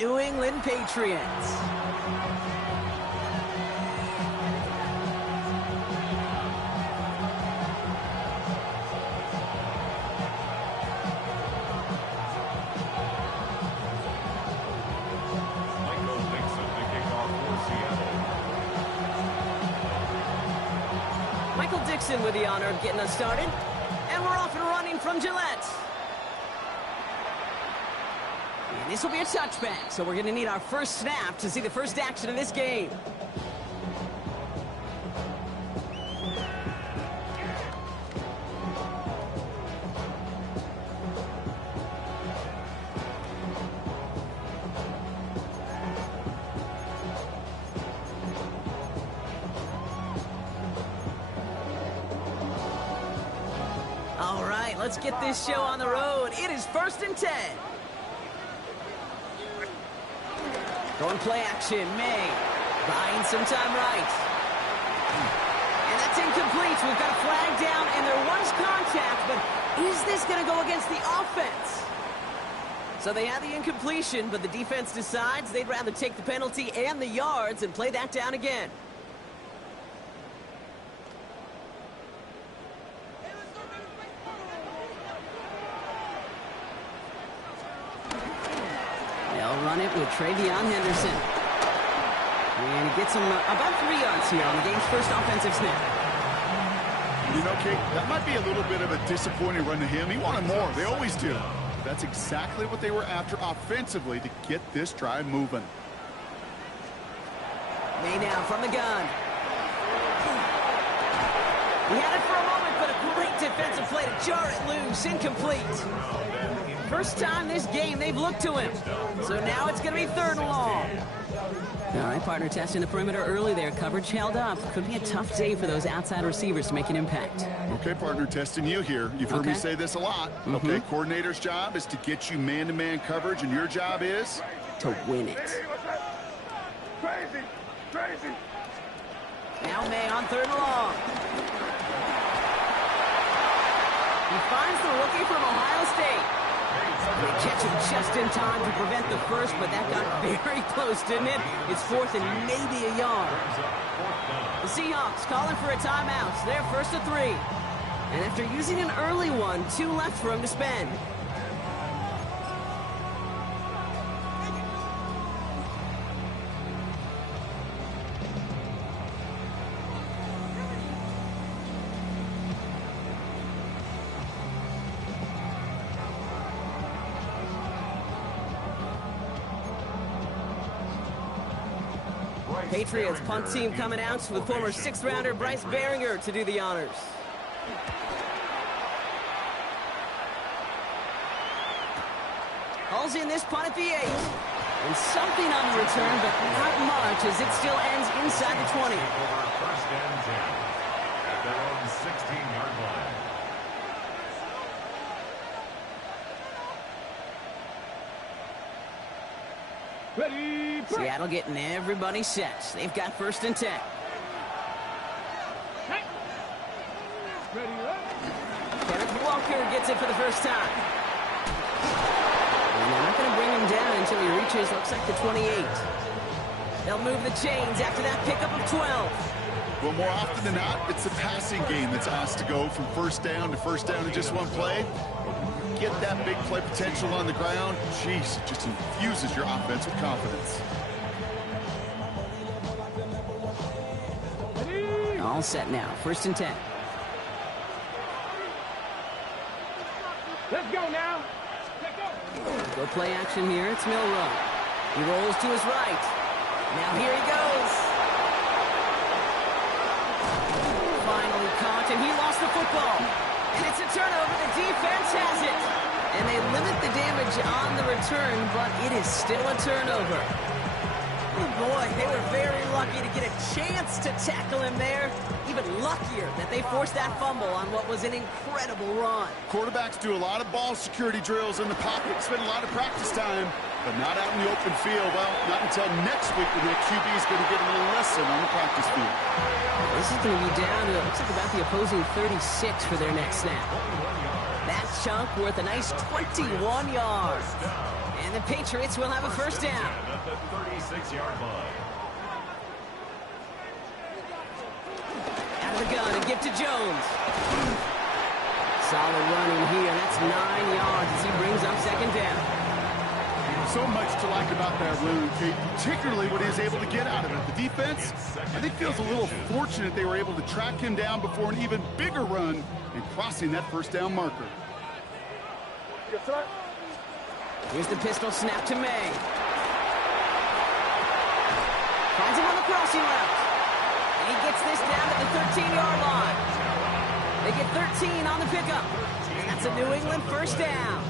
New England Patriots. Michael Dixon with the honor of getting us started. And we're off and running from Gillette. And this will be a touchback, so we're going to need our first snap to see the first action of this game. All right, let's get this show on the road. It is 1st and 10. Going play action, May. Buying some time right. And that's incomplete. We've got a flag down, and there was contact, but is this going to go against the offense? So they had the incompletion, but the defense decides they'd rather take the penalty and the yards and play that down again. They'll run it with Travion Henderson. And he gets him about 3 yards here on the game's first offensive snap. You know, Kate, that might be a little bit of a disappointing run to him. He wanted more. They always do. That's exactly what they were after offensively to get this drive moving. May now from the gun. He had it for a moment, but a great defensive play to jar it loose. Incomplete. First time this game they've looked to him. So now it's going to be 3rd and long. All right, partner testing the perimeter early there. Coverage held up. Could be a tough day for those outside receivers to make an impact. Okay, partner, testing you here. You've heard me say this a lot. Okay, coordinator's job is to get you man-to-man coverage, and your job is? To win it. Crazy. Now May on 3rd and long. He finds the rookie from Ohio State. They catch him just in time to prevent the first, but that got very close, didn't it? It's 4th and maybe a yard. The Seahawks calling for a timeout. They're 1st and 3. And after using an early one, 2 left for him to spend. Patriots punt team coming out with former 6th-rounder Bryce Behringer to do the honors. Hauls in this punt at the 8. And something on the return, but not much as it still ends inside the 20. 1st and 10 at their own 16-yard line. Ready. Seattle getting everybody set. They've got 1st and 10. Kenneth Walker gets it for the first time. And they're not going to bring him down until he reaches, looks like the 28. They'll move the chains after that pickup of 12. Well, more often than not, it's the passing game that's asked to go from 1st down to 1st down in just one play. Get that big play potential on the ground. Jeez, it just infuses your offense with confidence. All set now. 1st and 10. Let's go now. Go play action here. It's Milrow. He rolls to his right. Now here he goes. Finally caught, and he lost the football. And it's a turnover. The defense has it. And they limit the damage on the return, but it is still a turnover. Oh boy, they were very lucky to get a chance to tackle him there. Even luckier that they forced that fumble on what was an incredible run. Quarterbacks do a lot of ball security drills in the pocket, spend a lot of practice time, but not out in the open field. Well, not until next week when that QB is going to get a little lesson on the practice field. This is going to be down to, it looks like about the opposing 36 for their next snap. That chunk worth a nice 21 yards. And the Patriots will have a first down. At the 36-yard line. Out of the gun and give to Jones. Solid running here. That's 9 yards as he brings up second down. So much to like about that run, Kate, particularly what he was able to get out of it. The defense, I think, feels a little fortunate they were able to track him down before an even bigger run and crossing that first down marker. Here's the pistol snap to May. Finds him on the crossing route. And he gets this down at the 13-yard line. They get 13 on the pickup. And that's a New England first down.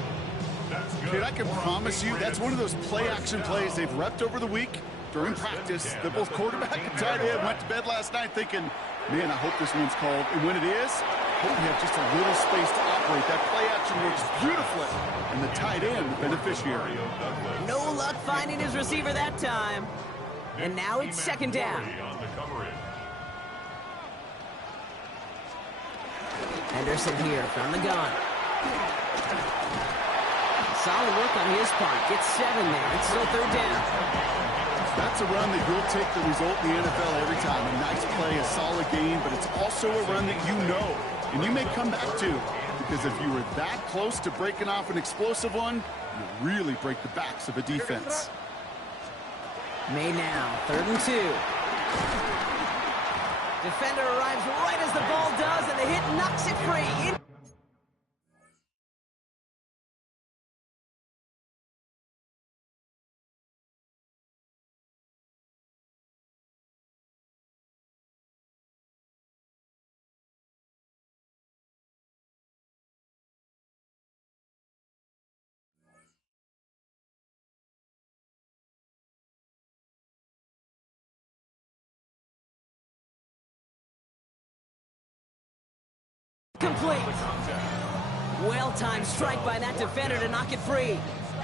Kid, I can promise you that's one of those play-action plays they've repped over the week during practice that both quarterback and tight end went to bed last night thinking, man, I hope this one's called. And when it is, hope we have just a little space to operate. That play-action works beautifully, and the tight end, the beneficiary. No luck finding his receiver that time. And now it's second down. Henderson here from the gun. Solid work on his part. Gets 7 there. It's still third down. That's a run that you'll take the result in the NFL every time. A nice play, a solid game, but it's also a run that you know, and you may come back to, because if you were that close to breaking off an explosive one, you really break the backs of a defense. May now, 3rd and 2. Defender arrives right as the ball does, and the hit knocks it free. Complete. Well-timed strike by that defender to knock it free.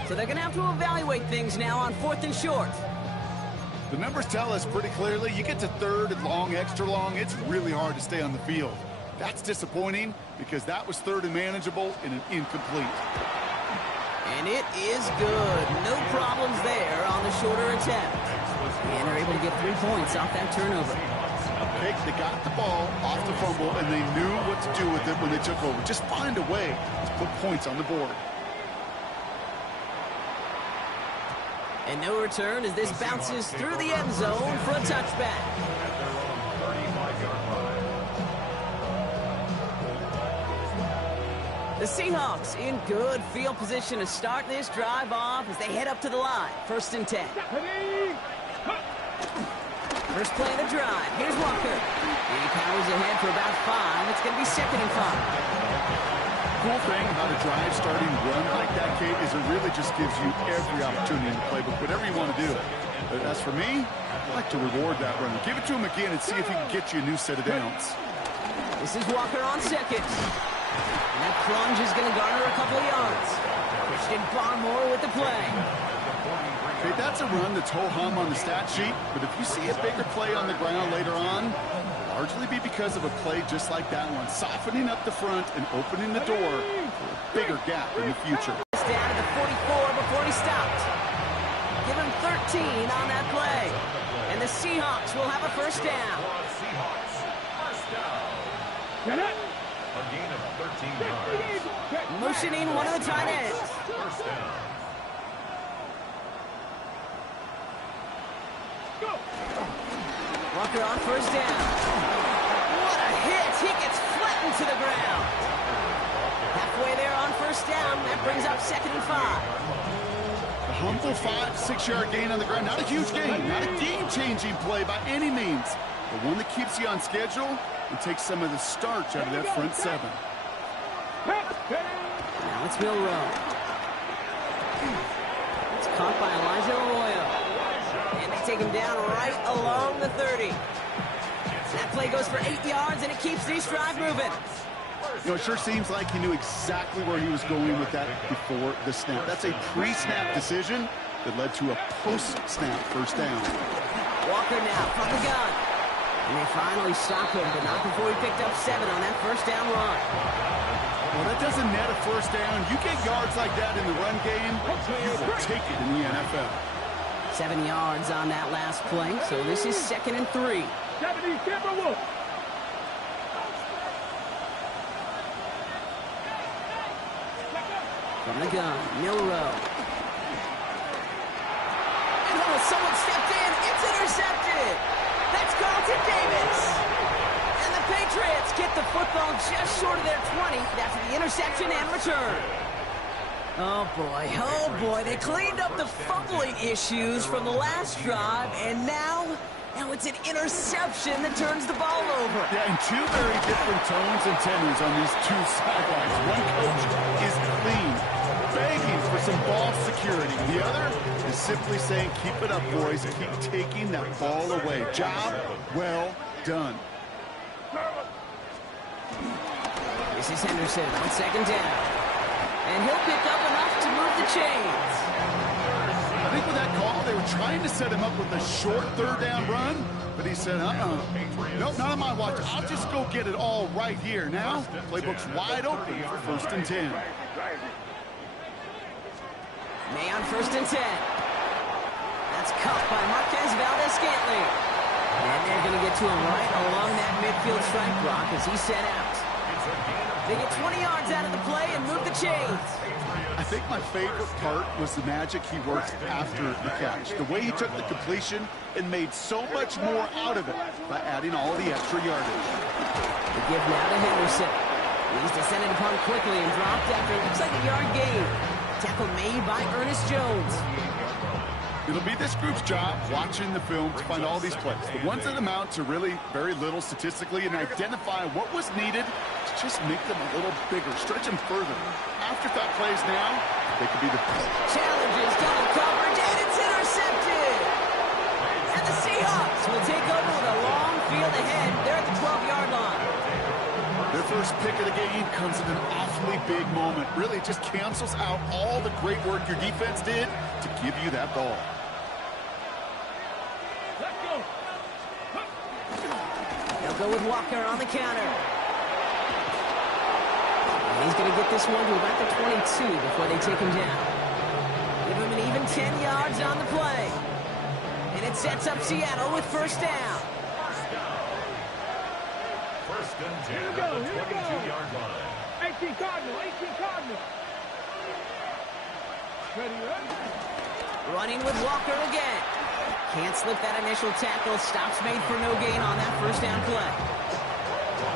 So they're going to have to evaluate things now on 4th and short. The numbers tell us pretty clearly, you get to 3rd and long, extra long, it's really hard to stay on the field. That's disappointing because that was 3rd and manageable and an incomplete. And it is good. No problems there on the shorter attempt. And they're able to get 3 points off that turnover. They got the ball off the fumble, and they knew what to do with it when they took over. Just find a way to put points on the board. And no return as this bounces through the end zone for a touchback. The Seahawks in good field position to start this drive off as they head up to the line. 1st and 10. First play of the drive. Here's Walker. And he powers ahead for about 5. It's going to be 2nd and 5. Cool thing about a drive starting run like that, Kate, is it really just gives you every opportunity in the playbook, whatever you want to do. But as for me, I like to reward that run. Give it to him again and see if he can get you a new set of downs. This is Walker on 2nd. And that plunge is going to garner a couple of yards. Christian Barmore with the play. Okay, that's a run that's ho-hum on the stat sheet, but if you see a bigger play on the ground later on, it'll largely be because of a play just like that one, softening up the front and opening the door for a bigger gap in the future. Down to the 44 before he stopped. Give him 13 on that play. And the Seahawks will have a first down. A gain of 13 yards. Motioning one of the tight ends. First down. Walker on first down. What a hit! He gets flattened to the ground. Halfway there on first down. That brings up 2nd and 5. A humble 5-6-yard gain on the ground. Not a huge gain, not a game-changing play by any means, but one that keeps you on schedule and takes some of the starch out of that front 7. Now it's Milrow. It's caught by Elijah Arroyo. And they take him down right along the 30. That play goes for 8 yards, and it keeps this drive moving. You know, it sure seems like he knew exactly where he was going with that before the snap. That's a pre-snap decision that led to a post-snap first down. Walker now from the gun. And they finally stop him, but not before he picked up 7 on that first down run. Well, that doesn't net a first down. You get yards like that in the run game, you will take it in the NFL. 7 yards on that last play, so this is 2nd and 3. From the gun, Milrow. And someone stepped in. It's intercepted. That's Carlton Davis. And the Patriots get the football just short of their 20 after the interception and return. Oh boy, they cleaned up the fumbling issues from the last drive, and now it's an interception that turns the ball over. Yeah, and two very different tones and tenors on these two sidelines. One coach is clean, begging for some ball security. The other is simply saying, keep it up, boys. Keep taking that ball away. Job well done. This is Henderson on 2nd down. And he'll pick up enough to move the chains. I think with that call, they were trying to set him up with a short 3rd down run, but he said, nope, not on my watch. I'll just go get it all right here. Now, playbook's wide open for 1st and 10. May on 1st and 10. That's caught by Marquez Valdez-Scantling. And they're going to get to him right along that midfield strike block as he's set out. They get 20 yards out of the play and move the chains. I think my favorite part was the magic he worked after the catch. The way he took the completion and made so much more out of it by adding all the extra yardage. The give now to Henderson. He's descended upon quickly and dropped after it looks like a yard gain. Tackle made by Ernest Jones. It'll be this group's job watching the film to find all these plays. The ones that amount to really very little statistically and identify what was needed to just make them a little bigger, stretch them further. Afterthought plays now, they could be the challenges, double coverage, and it's intercepted. And the Seahawks will take over with a long field ahead. They're at the 12-yard line. Their first pick of the game comes at an awfully big moment. Really just cancels out all the great work your defense did to give you that ball. They'll go with Walker on the counter. And he's going to get this one to about the 22 before they take him down. Give him an even 10 yards on the play. And it sets up Seattle with 1st down. 1st and 10 at the 22-yard line. 18 Cardinal. Running with Walker again. Can't slip that initial tackle. Stops made for no gain on that 1st down play.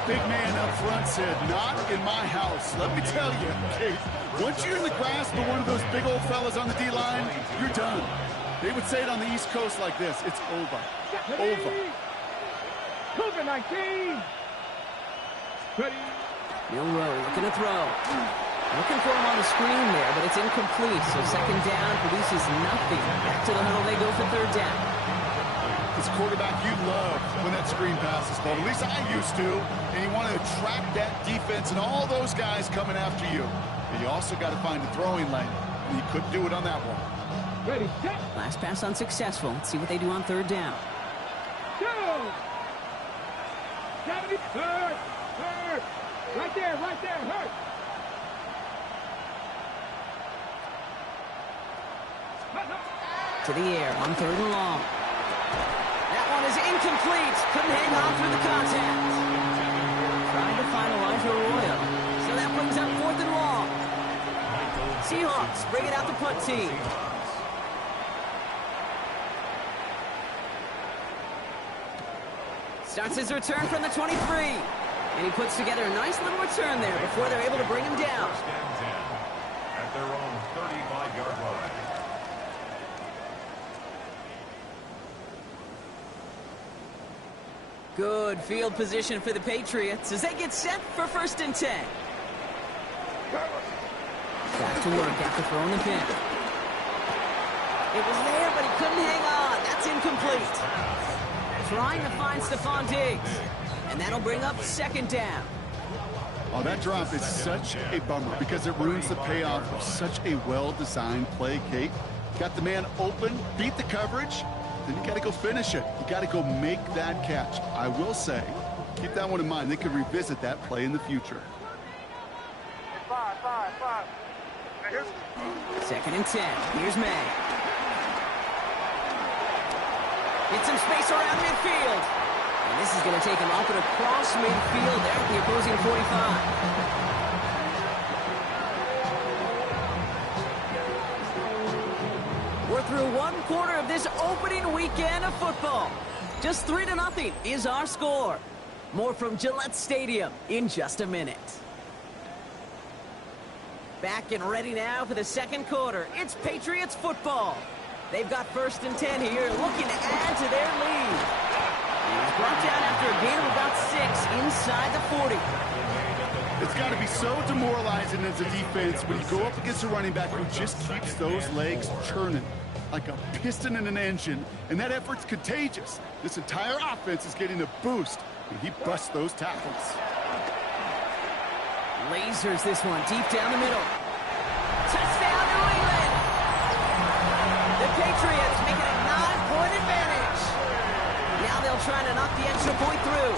Big man up front said, not in my house. Let me tell you, Kate, once you're in the grasp of one of those big old fellas on the D-line, you're done. They would say it on the East Coast like this, it's over. Over. Cougar 19. Milrow looking to throw. Looking for him on the screen there, but it's incomplete. So 2nd down produces nothing. Back to the huddle they go for 3rd down. As a quarterback, you love when that screen passes, but at least I used to. And you want to attract that defense and all those guys coming after you. And you also got to find a throwing lane. And he couldn't do it on that one. Ready, set. Last pass unsuccessful. Let's see what they do on 3rd down. Go! 70. Hurt. Right there, hurt. To the air on 3rd and long. That one is incomplete. Couldn't hang on through the contact. Trying to find Elijah Arroyo. So that brings up 4th and long. Seahawks bring it out the punt team. Starts his return from the 23. And he puts together a nice little return there before they're able to bring him down. 1st and 10 at their own 35-yard line. Good field position for the Patriots as they get set for 1st and 10. Back to work after throwing the pin. It was there, but he couldn't hang on. That's incomplete. Trying to find Stephon Diggs. And that'll bring up 2nd down. Oh, that drop is such a bummer because it ruins the payoff of such a well-designed play, Kate. Got the man open, beat the coverage, then you got to go finish it. You got to go make that catch. I will say, keep that one in mind. They could revisit that play in the future. 5. Second and 10. Here's May. Get some space around midfield. And this is going to take him up and across midfield there at the opposing 45. We're through one quarter of this opening weekend of football. Just 3-0 is our score. More from Gillette Stadium in just a minute. Back and ready now for the second quarter. It's Patriots football. They've got first and 10 here, looking to add to their lead. He's brought down after a gain of about 6 inside the 40. It's got to be so demoralizing as a defense when you go up against a running back who just keeps those legs churning like a piston in an engine, and that effort's contagious. This entire offense is getting a boost, and he busts those tackles. Lasers this one deep down the middle. Touchdown, New England! The Patriots make it a 9-point advantage. Now they'll try to knock the extra point through.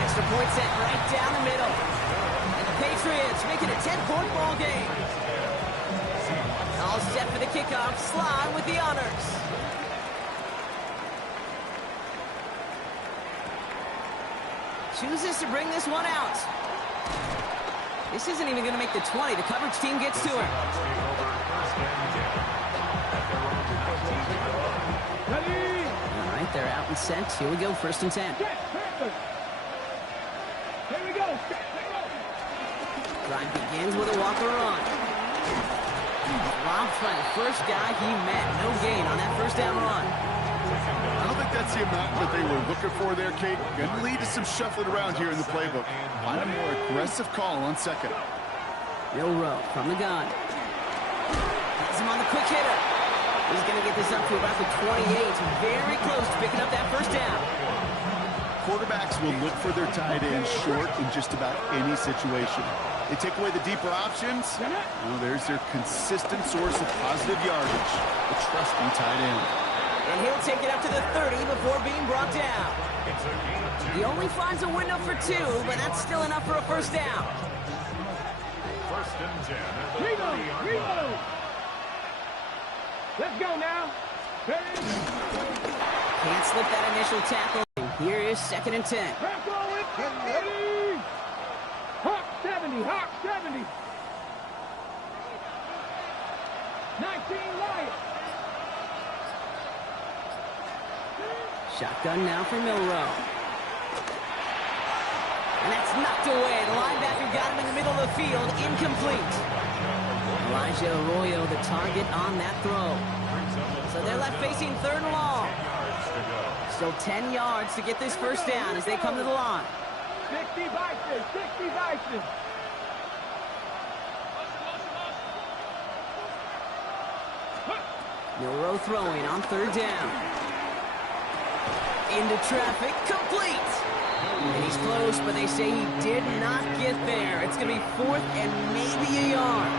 Extra point set right down the middle. And the Patriots make it a 10-point ball game. All set for the kickoff. Slide with the honors. Chooses to bring this one out. This isn't even going to make the 20. The coverage team gets to him. Ready? All right, they're out and set. Here we go, first and 10. Here we go. Drive begins with a walker run. Robbed by the first guy he met. No gain on that first down run. I don't think that's the amount that they were looking for there, Kate. Going to lead to some shuffling around here in the playbook. Find a more aggressive call on second. Milrow from the gun. Has him on the quick hitter. He's going to get this up to about the 28. Very close to picking up that first down. Quarterbacks will look for their tight end short in just about any situation. They take away the deeper options. Well, there's their consistent source of positive yardage, the trusting tight end. And he'll take it up to the 30 before being brought down. He only finds a window for 2, but that's still enough for a first down. First and 10 at the Reload. 30-yard line. Reload. Let's go now. Ready? Can't slip that initial tackle. Here is second and 10. Back on it. Ready? Hawk 70. Hawk 70. 19 Lions. Shotgun now for Milrow. And that's knocked away. The linebacker got him in the middle of the field. Incomplete. Elijah Arroyo, the target on that throw. So they're left facing third and long. Still 10 yards to get this first down as they come to the line. 60 Vices. 60 Vices. Milrow throwing on third down. Into traffic, complete. And he's close, but they say he did not get there. It's going to be fourth and maybe a yard.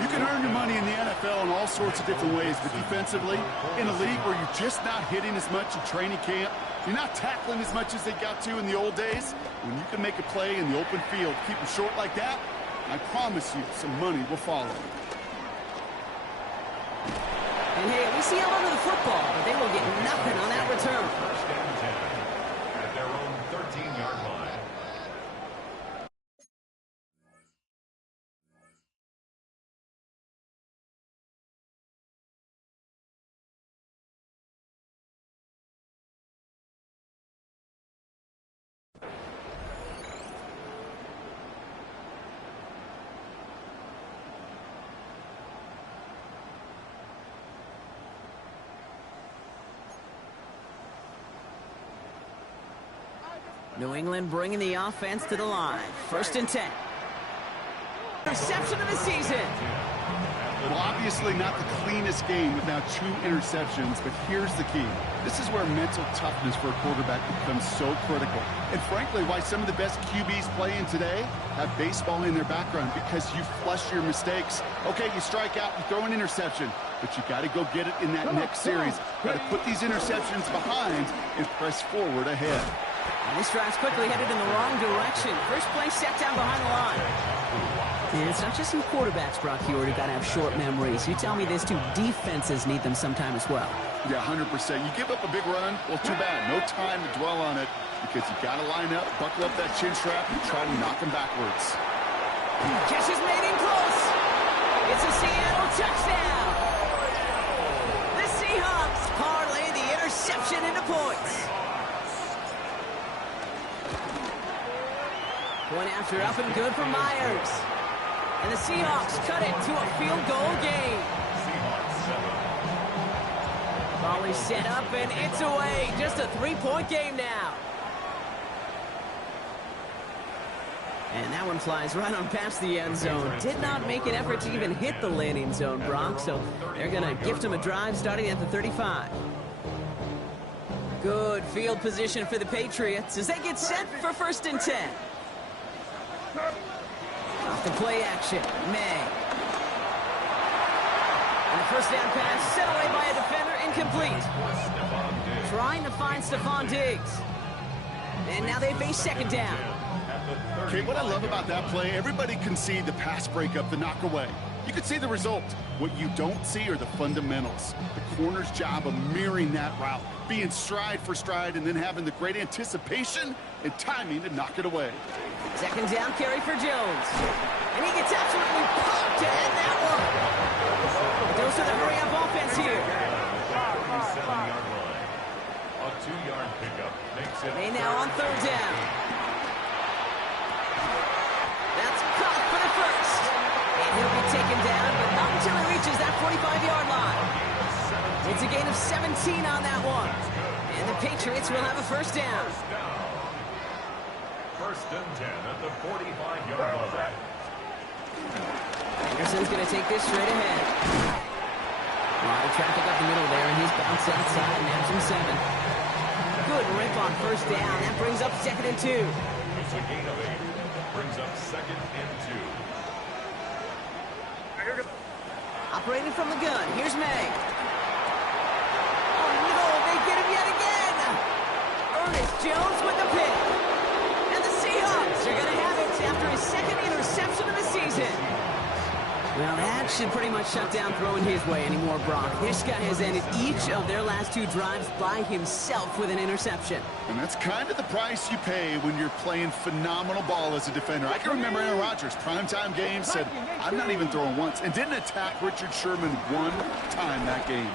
You can earn your money in the NFL in all sorts of different ways, but defensively, in a league where you're just not hitting as much in training camp, you're not tackling as much as they got to in the old days, when you can make a play in the open field, keep them short like that, I promise you some money will follow. And hey, we see him under the football, but they will get nothing on that return. First and 10 at their own 13-yard line. New England bringing the offense to the line. First and 10. Interception of the season. Well, obviously not the cleanest game with now 2 interceptions, but here's the key. This is where mental toughness for a quarterback becomes so critical. And frankly, why some of the best QBs playing today have baseball in their background, because you flush your mistakes. Okay, you strike out, you throw an interception, but you got to go get it in that next series. Got to put these interceptions behind and press forward ahead. And this drive's quickly headed in the wrong direction. First play set down behind the line. And it's not just some quarterbacks, Brock Hewitt, who got to have short memories. You tell me this too, defenses need them sometime as well. Yeah, 100%. You give up a big run, well, too bad. No time to dwell on it, because you got to line up, buckle up that chin strap, and try to knock him backwards. Catch is made in close. It's a Seattle touchdown. The Seahawks parlay the interception into points. Point after up and good for Myers. And the Seahawks cut it to a field goal game. Ball is set up and it's away. Just a 3-point game now. And that one flies right on past the end zone. Did not make an effort to even hit the landing zone, Brock. So they're going to gift him a drive starting at the 35. Good field position for the Patriots as they get set for 1st and 10. Off the play action, May. And the first down pass set away by a defender, incomplete. Trying to find Stephon Diggs. And now they face 2nd down. Okay, what I love about that play, everybody can see the pass breakup, the knock away. You can see the result. What you don't see are the fundamentals. The corner's job of mirroring that route, being stride for stride, and then having the great anticipation and timing to knock it away. 2nd down carry for Jones. And he gets absolutely pumped to end that one. Goes to the hurry-up offense here. 37-yard line. A 2-yard pickup makes it. They now on 3rd down. That's caught for the first. And he'll be taken down, but not until he reaches that 45-yard line. It's a gain of 17 on that one. And the Patriots will have a 1st down. 1st and 10 at the 45-yard line. Anderson's going to take this straight ahead. A lot of traffic up the middle there, and he's bounced outside and has him 7. Good rip on 1st down. That brings up 2nd and 2. It's a gain of 8. Brings up 2nd and 2. Operating from the gun. Here's May. Oh, no. They get him yet again. Ernest Jones with the pick. And the Seahawks are going to have it after his 2nd interception of the season. Well, that should pretty much shut down throwing his way anymore, Brock. This guy has ended each of their last 2 drives by himself with an interception. And that's kind of the price you pay when you're playing phenomenal ball as a defender. I can remember Aaron Rodgers, primetime game, said, I'm not even throwing once, and didn't attack Richard Sherman 1 time that game.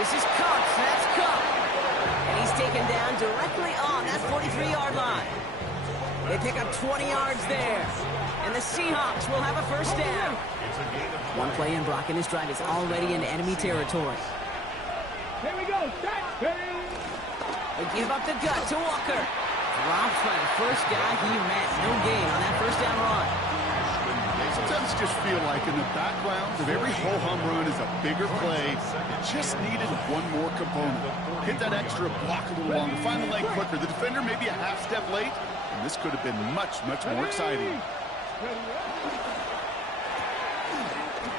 This is Cox. That's Cox. And he's taken down directly on that 43-yard line. They pick up 20 yards there. And the Seahawks will have a 1st down. One play in, Brock, and this drive is already in enemy territory. Here we go. They give up the gut to Walker. Drops by the first guy he met. No gain on that 1st down run. Sometimes you just feel like in the background of every ho-hum run is a bigger play. Just needed one more component. Hit that extra block a little longer. Find the lane quicker. The defender may be a half step late, and this could have been much, much more exciting.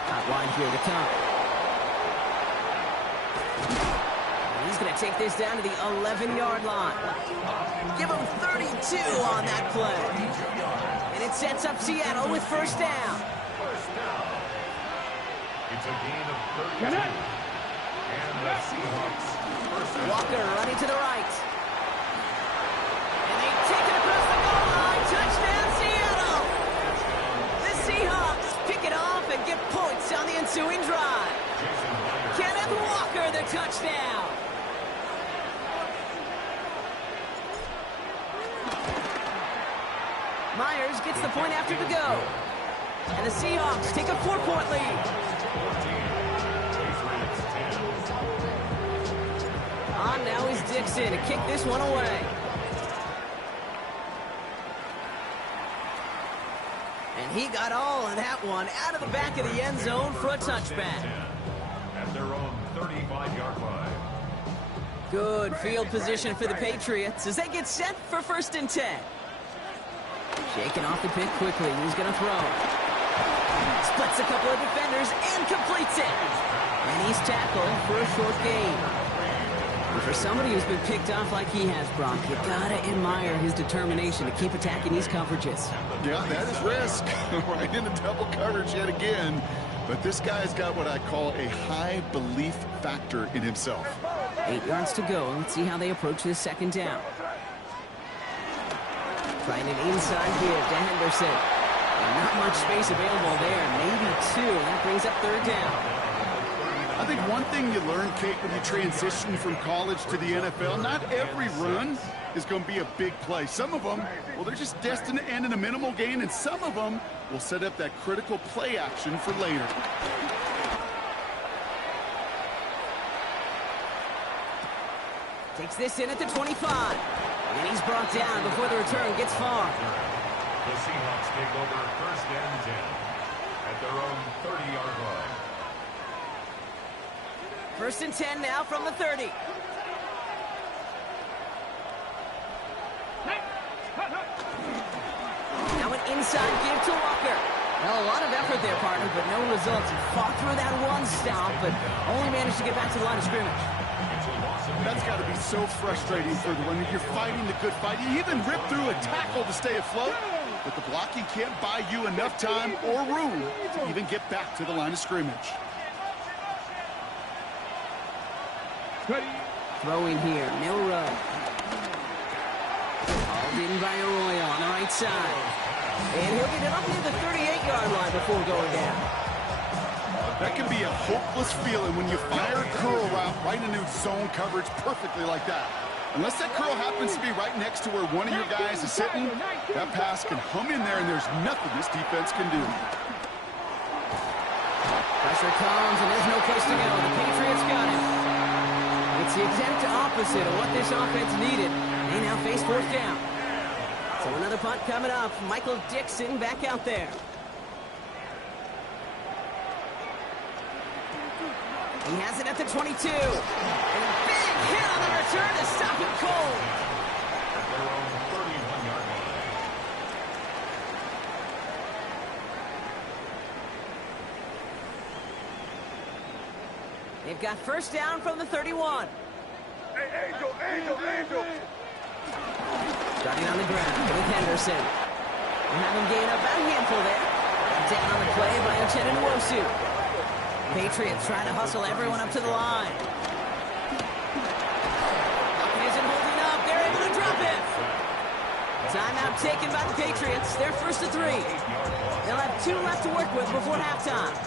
Hot line here at the top. He's going to take this down to the 11-yard line. Give him 32 on that play. And it sets up Seattle with 1st down. It's a gain of 32. And the Seahawks. Walker running to the right. And they take it across the goal line. Touchdown, Seattle. The Seahawks pick it off and get points on the ensuing drive. Kenneth Walker, the touchdown. Myers gets the point after the go. And the Seahawks take a 4-point lead. On now is Dixon to kick this one away. And He got all of that one out of the back of the end zone for a touchback. At their own 35-yard line. Good field position for the Patriots as they get set for 1st and 10. Shaking off the pick quickly. He's going to throw. Splits a couple of defenders and completes it. And he's tackled for a short gain. And for somebody who's been picked off like he has, Brock, you gotta admire his determination to keep attacking these coverages. Yeah, that is risk. Right into double coverage yet again. But this guy's got what I call a high belief factor in himself. 8 yards to go. Let's see how they approach this 2nd down. Trying an inside give to Henderson. And not much space available there. Maybe 2. That brings up 3rd down. I think one thing you learn, Kate, when you transition from college to the NFL, not every run is going to be a big play. Some of them, well, they're just destined to end in a minimal gain, and some of them will set up that critical play action for later. Takes this in at the 25. And he's brought down before the return gets far. The Seahawks take over 1st and 10 at their own 30-yard line. 1st and 10 now from the 30. Now an inside give to Walker. Well, a lot of effort there, partner, but no results. He fought through that one stop, but only managed to get back to the line of scrimmage. That's got to be so frustrating for the runner. You're fighting the good fight. You even rip through a tackle to stay afloat, but the blocking can't buy you enough time or room to even get back to the line of scrimmage. Throwing here, Milrow. Hauled in by Arroyo on the right side. And he'll get it up near the 38-yard line before going down. That can be a hopeless feeling when you fire a curl route right into zone coverage perfectly like that. Unless that curl happens to be right next to where one of your guys is sitting, that pass can hum in there and there's nothing this defense can do. Pressure comes and there's no place to go. The Patriots got it. It's the exact opposite of what this offense needed. They now face 4th down. So another punt coming up. Michael Dixon back out there. He has it at the 22. And a big hit on the return to stop him cold. Their own 31-yard line. They've got 1st down from the 31. Hey, Angel. Starting on the ground with Henderson. We'll have him gain about a handful there. Got down on the play by Uchenna Nwosu. Patriots trying to hustle everyone up to the line. Lockett isn't holding up. They're able to drop it. Timeout taken by the Patriots. They're 1st and 3. They'll have 2 left to work with before halftime.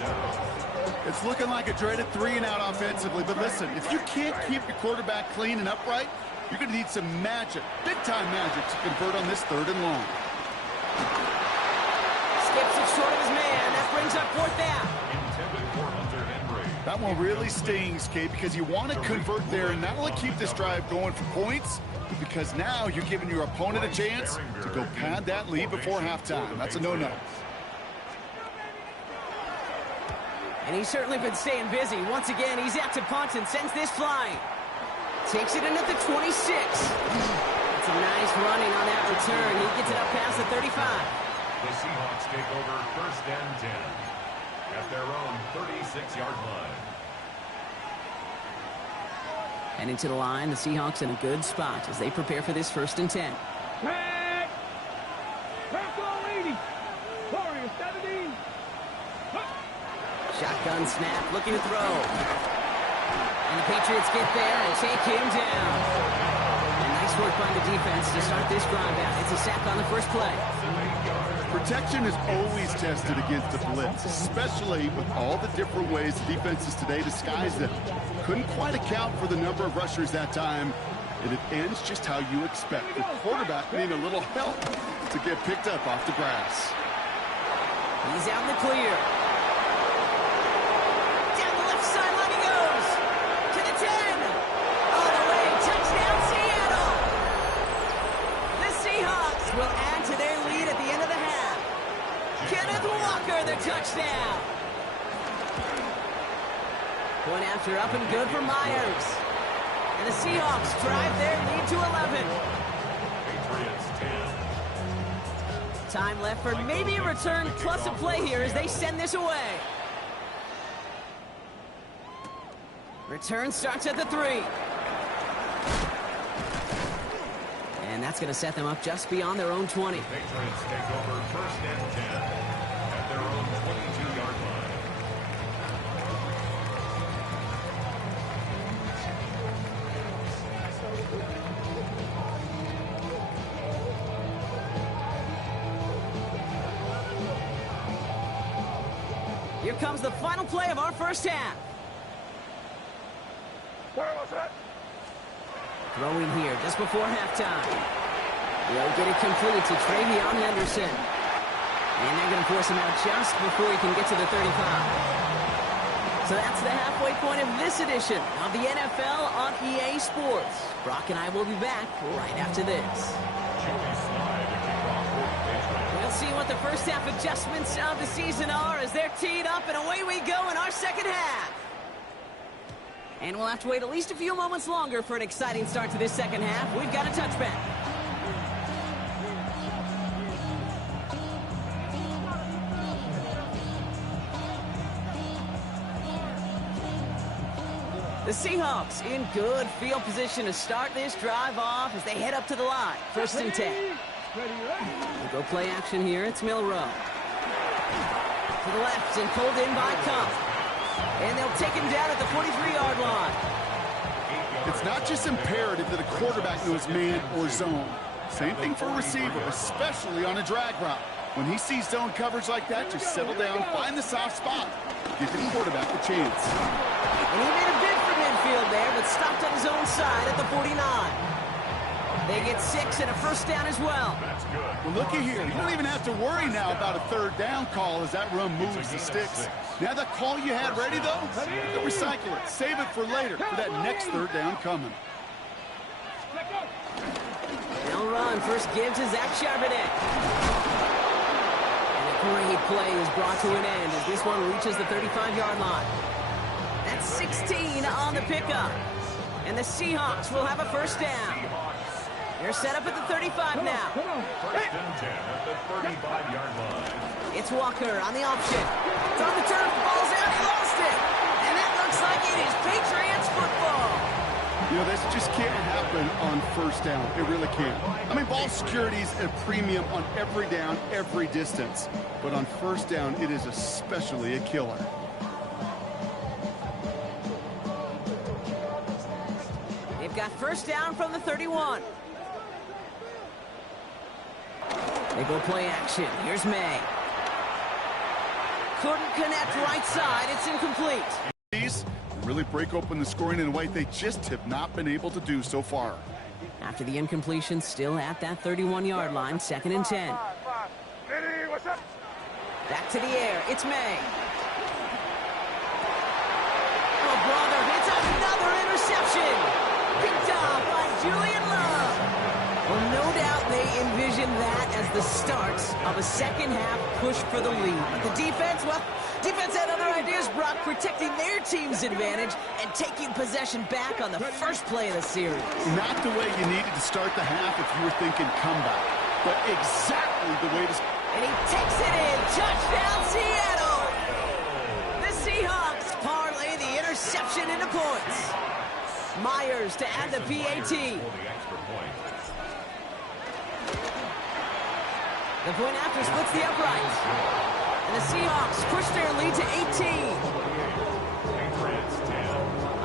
It's looking like a dreaded 3-and-out offensively, but listen, if you can't keep your quarterback clean and upright, you're going to need some magic, big-time magic, to convert on this 3rd and long. Skips it short of his man. That brings up 4th down. That one really stings, Kate, because you want to convert there and not only keep this drive going for points, because now you're giving your opponent a chance to go pad that lead before halftime. That's a no-no. And he's certainly been staying busy. Once again, he's out to punt and sends this flying. Takes it in at the 26. It's a nice running on that return. He gets it up past the 35. The Seahawks take over 1st and 10 at their own 36-yard line. And into the line, the Seahawks in a good spot as they prepare for this 1st and 10. Back. Back all 80. Warriors 17. Shotgun snap, looking to throw. And the Patriots get there and take him down. And nice work by the defense to start this drive out. It's a sack on the first play. Protection is always tested against the blitz, especially with all the different ways the defenses today disguise them. Couldn't quite account for the number of rushers that time, and it ends just how you expect. The quarterback needing a little help to get picked up off the grass. He's out in the clear. Down the left sideline he goes. To the 10. All the way. Touchdown, Seattle. The Seahawks will add to their lead at the end of the half. Kenneth Point after up and good for Myers. And the Seahawks drive their lead to 11. Patriots 10. Time left for maybe a return plus a play here as they send this away. Return starts at the 3. And that's going to set them up just beyond their own 20. Patriots take over first and 10 at their own 22-yard line. Here comes the final play of our first half. Throwing here just before halftime. They'll get it complete to Travion Henderson. And they're going to force him out just before he can get to the 35. So that's the halfway point of this edition of the NFL on EA Sports. Brock and I will be back right after this. We'll see what the first half adjustments of the season are as they're teed up, and away we go in our second half. And we'll have to wait at least a few moments longer for an exciting start to this second half. We've got a touchback. The Seahawks in good field position to start this drive off as they head up to the line. First and 10. We'll go play action here. It's Milrow. To the left and pulled in by Cup. And they'll take him down at the 43-yard line. It's not just imperative that a quarterback knows man or zone. Same thing for a receiver, especially on a drag route. When he sees zone coverage like that, just settle down, find the soft spot. Give the quarterback a chance. And he made a bid for midfield there, but stopped on his own side at the 49. They get 6 and a first down as well. That's good. Well, looky here. You don't even have to worry now about a third down call as that run moves the sticks. Now that call you had ready, though, you'll recycle it. Save it for later for that next third down coming. They'll run. First give to Zach Charbonnet. And a great play is brought to an end as this one reaches the 35-yard line. That's 16 on the pickup. And the Seahawks will have a first down. They're set up at the 35 now. First and 10 at the 35-yard line. It's Walker on the option. It's on the turf. The ball's out. He lost it. And that looks like it is Patriots football. You know, this just can't happen on first down. It really can't. I mean, ball security is a premium on every down, every distance. But on first down, it is especially a killer. They've got first down from the 31. They go play action. Here's May. Couldn't connect right side. It's incomplete. These really break open the scoring in a way they just have not been able to do so far. After the incompletion, still at that 31-yard line, second and 10. Back to the air. It's May. Oh, brother, it's another interception. Picked off by Julian Love. Well, no doubt they envisioned that as the start of a second-half push for the lead. But the defense, well, defense had other ideas, Brock, protecting their team's advantage and taking possession back on the first play of the series. Not the way you needed to start the half if you were thinking comeback, but exactly the way to... And he takes it in. Touchdown, Seattle! The Seahawks parlay the interception into points. Myers to add the PAT. The point after splits the uprights. And the Seahawks push their lead to 18.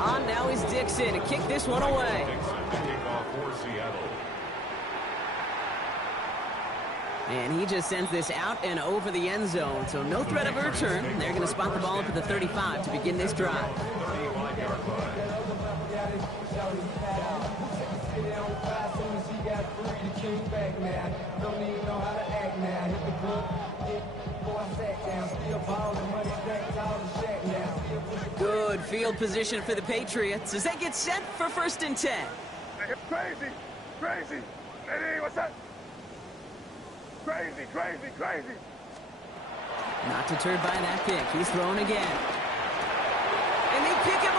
On now is Dixon to kick this one away. And he just sends this out and over the end zone. So no threat of a return. They're going to spot the ball up at the 35 to begin this drive. Good field position for the Patriots as they get set for first and 10. Crazy, crazy. Eddie, what's that? Crazy, crazy, crazy. Not deterred by that pick. He's thrown again. And they pick him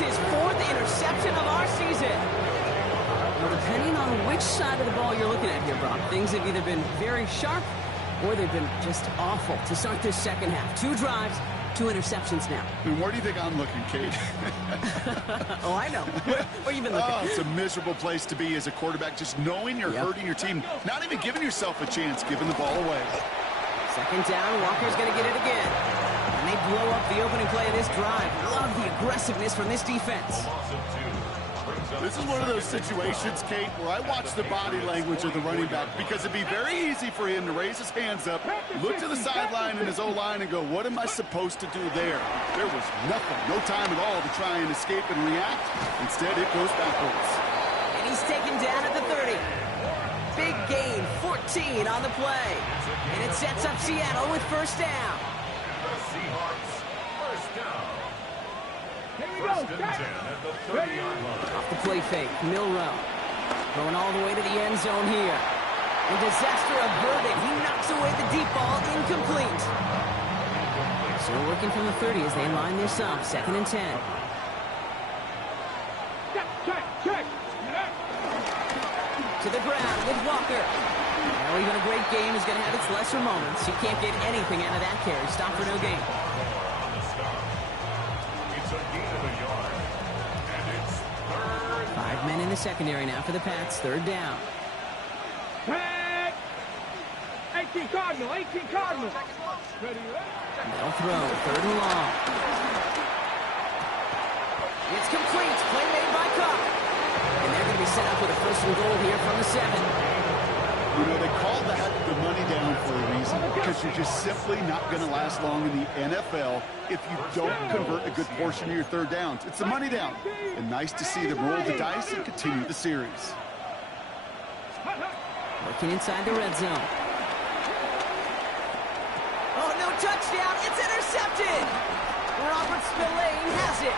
his 4th interception of our season. Well, depending on which side of the ball you're looking at here, Brock, things have either been very sharp or they've been just awful to start this second half. 2 drives, 2 interceptions now. And where do you think I'm looking, Kate? Oh, I know. Where you been looking? Oh, it's a miserable place to be as a quarterback, just knowing you're hurting your team, not even giving yourself a chance, giving the ball away. Second down, Walker's going to get it again. And they blow up the opening play of this drive. Love the aggressiveness from this defense. This is one of those situations, Kate, where I watch the body language of the running back because it'd be very easy for him to raise his hands up, look to the sideline and his O-line and go, what am I supposed to do there? There was nothing, no time at all to try and escape and react. Instead, it goes backwards. And he's taken down at the 30. Big gain, 14 on the play. And it sets up Seattle with first down. The Seahawks, first down. Here we go. First and 10 at the 30-yard line. Off the play fake, Milrow. Going all the way to the end zone here. And disaster averted. He knocks away the deep ball, incomplete. So we're working from the 30 as they line this up. 2nd and 10. Check. To the ground with Walker. Well, even a great game is going to have its lesser moments. You can't get anything out of that carry. Stop for no gain. On the stop. It's a gain of a yard. And it's 3rd. 5 men in the secondary now for the Pats. 3rd down. 18 Cardinal. Ready? They'll throw. 3rd and long. It's complete. Play made by Cook. And they're going to be set up with a 1st and goal here from the 7. You know, they called that the money down for a reason, because you're just simply not going to last long in the NFL if you don't convert a good portion of your 3rd downs. It's the money down. And nice to see them roll the dice and continue the series. Working inside the red zone. Oh, no touchdown. It's intercepted. Robert Spillane has it.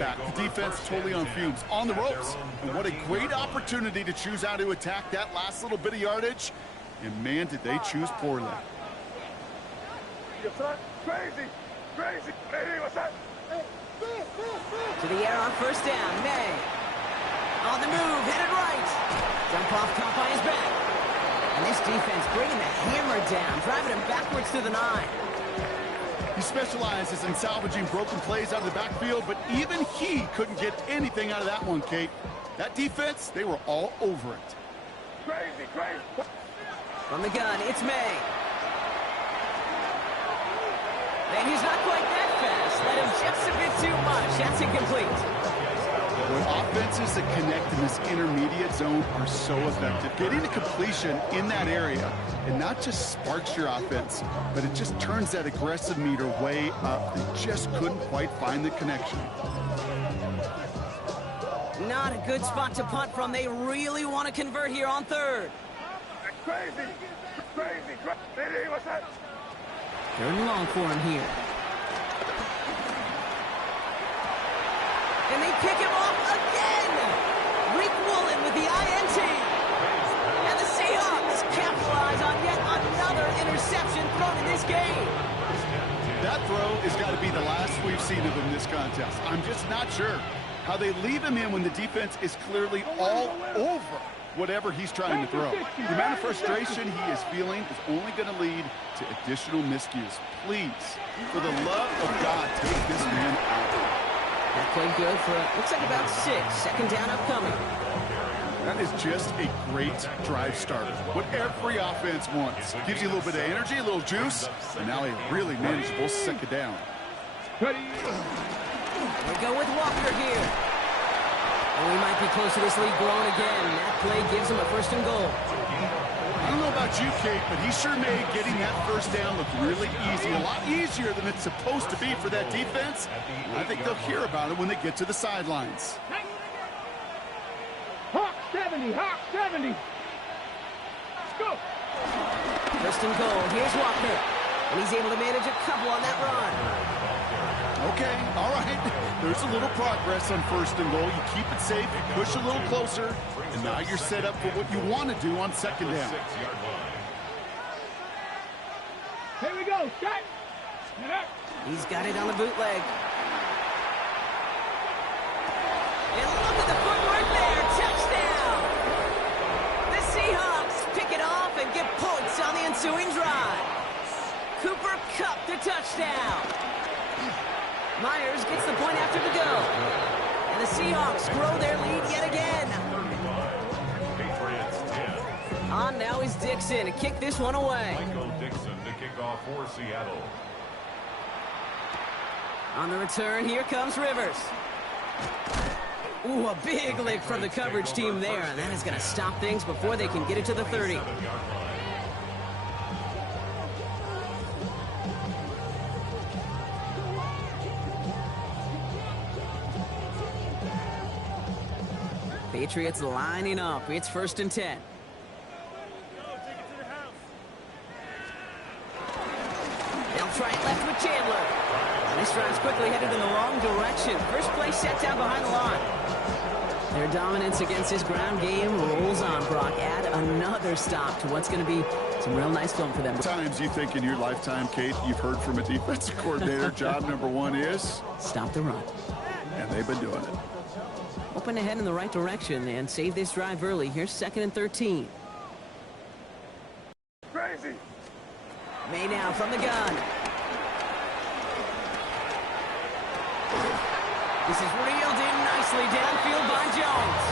Back. The defense totally on fumes, on the ropes. And what a great opportunity to choose how to attack that last little bit of yardage. And man, did they choose poorly. Crazy. Hey, what's that? To the air on 1st down. May. On the move, headed right. Jump off, caught by his back. And this defense bringing the hammer down, driving him backwards to the 9. He specializes in salvaging broken plays out of the backfield, but even he couldn't get anything out of that one, Kate. That defense, they were all over it. Crazy. From the gun, it's May. And he's not quite that fast. Let him just a bit too much. That's incomplete. Offenses that connect in this intermediate zone are so effective. Getting a completion in that area, and not just sparks your offense, but it just turns that aggressive meter way up. They just couldn't quite find the connection. Not a good spot to punt from. They really want to convert here on 3rd. Crazy. Hey, what's that? 3rd and long for him here. And they pick him off again. Rick Woolen with the INT. And the Seahawks capitalize on yet another interception thrown in this game. That throw has got to be the last we've seen of him this contest. I'm just not sure how they leave him in when the defense is clearly all over whatever he's trying to throw. The amount of frustration he is feeling is only going to lead to additional miscues. Please, for the love of God, take this man out. That played good for, looks like about 6. 2nd down upcoming. That is just a great drive starter. What every offense wants. Gives you a little bit of energy, a little juice, and now a really manageable 2nd down. Ready? We go with Walker here. And we might be close to this lead growing again. That play gives him a 1st and goal. I don't know about you, Kate, but he sure made getting that 1st down look really easy. A lot easier than it's supposed to be for that defense. I think they'll hear about it when they get to the sidelines. Hawk 70. Let's go. 1st and goal. Here's Walker. And he's able to manage a couple on that run. Okay, all right. There's a little progress on 1st and goal. You keep it safe, you push a little closer, and now you're set up for what you want to do on 2nd down. Here we go. Shot. He's got it on the bootleg. And look at the footwork there. Touchdown. The Seahawks pick it off and get points on the ensuing drive. Cooper Kupp the touchdown. Myers gets the point after the go. And the Seahawks grow their lead yet again. 35. Patriots 10. On now is Dixon to kick this one away. Michael Dixon to kick off for Seattle. On the return, here comes Rivers. Ooh, a big lick from the coverage team there, and that is going to stop things before they can get it to the 30. Patriots lining up. It's 1st and 10. They'll try it left with Chandler. This drive's quickly headed in the wrong direction. First play set down behind the line. Their dominance against this ground game rolls on, Brock. Add another stop to what's going to be some real nice film for them. Times you think in your lifetime, Kate, you've heard from a defensive coordinator, job number one is? Stop the run. And they've been doing it. Open ahead in the right direction and save this drive early. Here's 2nd and 13. Crazy. May now from the gun. This is reeled in nicely downfield by Jones.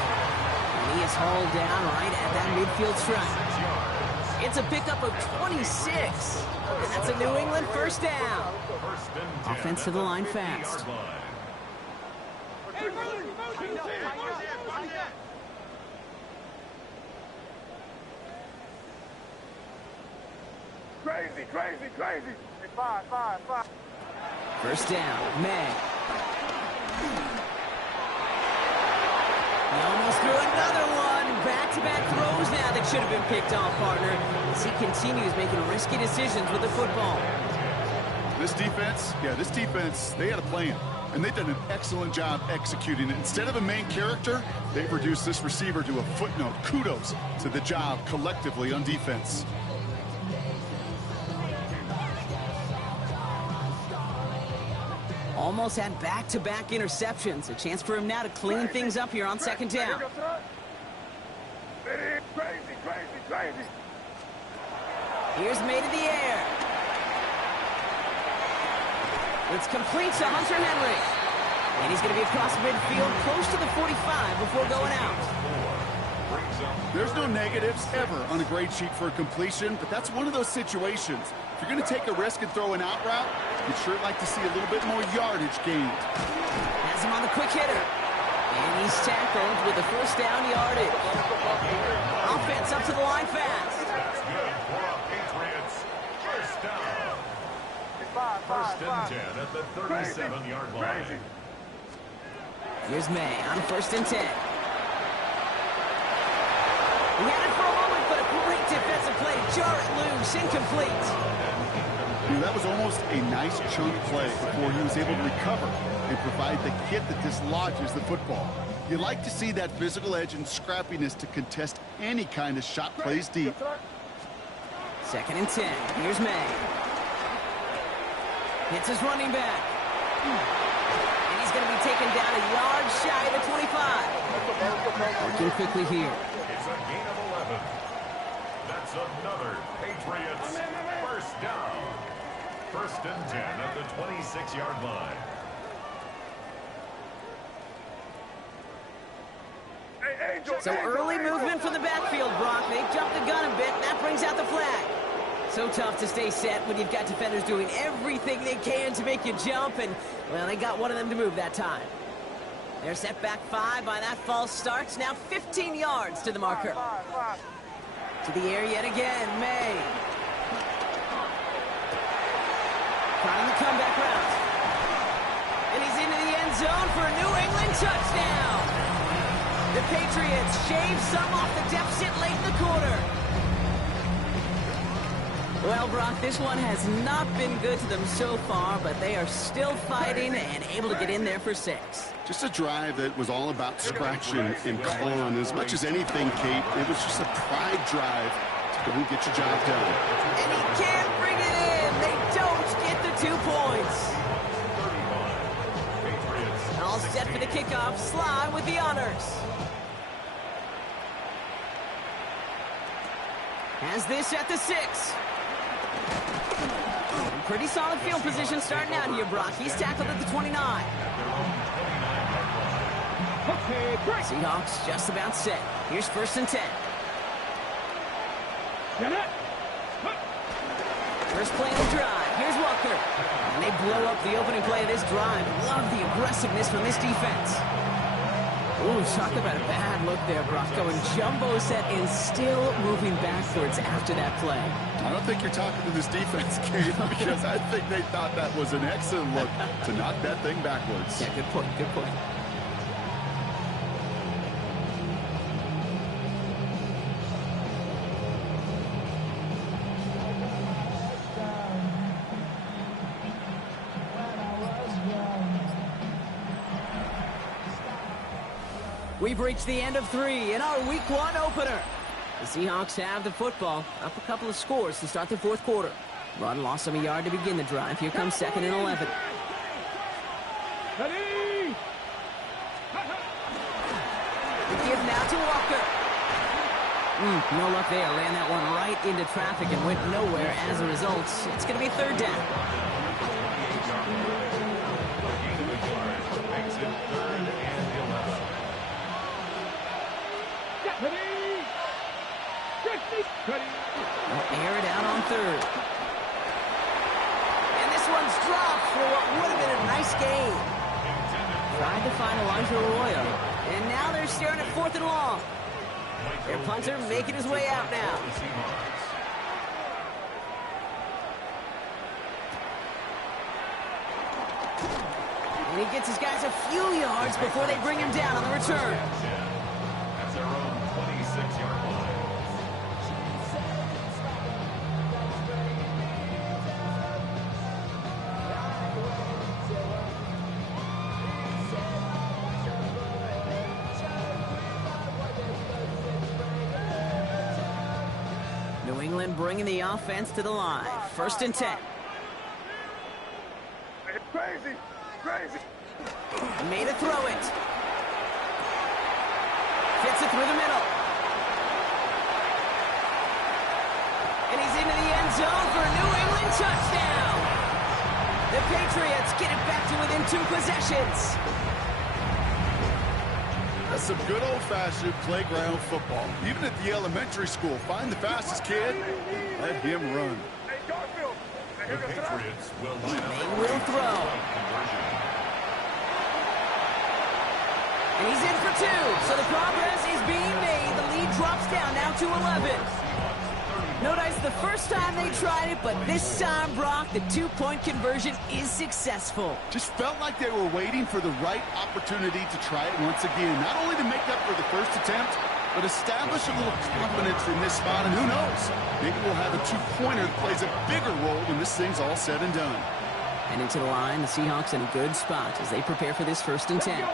And he is hauled down right at that midfield stripe. It's a pickup of 26. And that's a New England first down. Offense to the line fast. Crazy, crazy, crazy. Five. First down, May. He almost threw another one. Back-to-back throws now that should have been picked off, partner, as he continues making risky decisions with the football. This defense, they had a plan, and they've done an excellent job executing it. Instead of a main character, they've reduced this receiver to a footnote. Kudos to the job collectively on defense. Almost had back-to-back interceptions. A chance for him now to clean things up here on 2nd down. Crazy. Here's May to the air. It's complete to Hunter Henry. And he's going to be across midfield close to the 45 before going out. There's no negatives ever on a grade sheet for a completion, but that's one of those situations. If you're going to take a risk and throw an out route, you'd sure like to see a little bit more yardage gained. Has him on the quick hitter. And he's tackled with the first down yardage. Offense up to the line fast. That's good for Patriots. First down. First and 10 at the 37-yard line. Here's May on 1st and 10. He had it for a moment, but a great defensive play. Jar it loose, incomplete. That was almost a nice chunk play before he was able to recover and provide the hit that dislodges the football. You like to see that physical edge and scrappiness to contest any kind of shot plays deep. 2nd and 10. Here's May. Hits his running back. And he's going to be taken down a yard shy of the 25. Working quickly here. It's a gain of 11. That's another Patriots first down. 1st and 10 at the 26-yard line. So early movement from the backfield, Brock. They jumped the gun a bit, and that brings out the flag. So tough to stay set when you've got defenders doing everything they can to make you jump, and, well, they got one of them to move that time. They're set back 5 by that false start. Now 15 yards to the marker. To the air yet again, May. Trying the comeback route. And he's into the end zone for a New England touchdown. The Patriots shave some off the deficit late in the quarter. Well, Brock, this one has not been good to them so far, but they are still fighting and able to get in there for 6. Just a drive that was all about scratching and clawing. As much as anything, Kate, it was just a pride drive to go and get your job done. And he can't bring it in. They don't get the 2 points. All set for the kickoff. Sly with the honors. Has this at the 6. Pretty solid field position starting out here, Brock. He's tackled at the 29. Seahawks just about set. Here's 1st and 10. First play of the drive. Here's Walker. And they blow up the opening play of this drive. Love the aggressiveness from this defense. Ooh, talk about a bad look there, Brock. Going jumbo set and still moving backwards after that play. I don't think you're talking to this defense, Kate, because I think they thought that was an excellent look to knock that thing backwards. Yeah, good point, good point. We've reached the end of 3 in our Week 1 opener. The Seahawks have the football, up a couple of scores to start the 4th quarter. Run lost some a yard to begin the drive. Here comes 2nd and 11. Ready? The give now to Walker. No luck there. Ran that one right into traffic and went nowhere as a result. It's going to be 3rd down. They'll air it out on 3rd. And this one's dropped for what would have been a nice gain. Tried to find Elijah Arroyo. And now they're staring at 4th and long. Their punter making his way out now. And he gets his guys a few yards before they bring him down on the return. That's their own 26-yard line. New England bringing the offense to the line. 1st and 10. Crazy, crazy. Made a throw it. Fits it through the middle. And he's into the end zone for a New England touchdown. The Patriots get it back to within 2 possessions. That's some good old-fashioned playground football. Even at the elementary school, find the fastest kid, let him run. Hey, Garfield. The Patriots will line up. They will throw. And he's in for 2. So the progress is being made. The lead drops down now to 11. No dice the first time they tried it, but this time, Brock, the 2-point conversion is successful. Just felt like they were waiting for the right opportunity to try it once again. Not only to make up for the first attempt, but establish a little confidence in this spot. And who knows, maybe we'll have a 2-pointer that plays a bigger role when this thing's all said and done. And into the line, the Seahawks in a good spot as they prepare for this 1st and 10.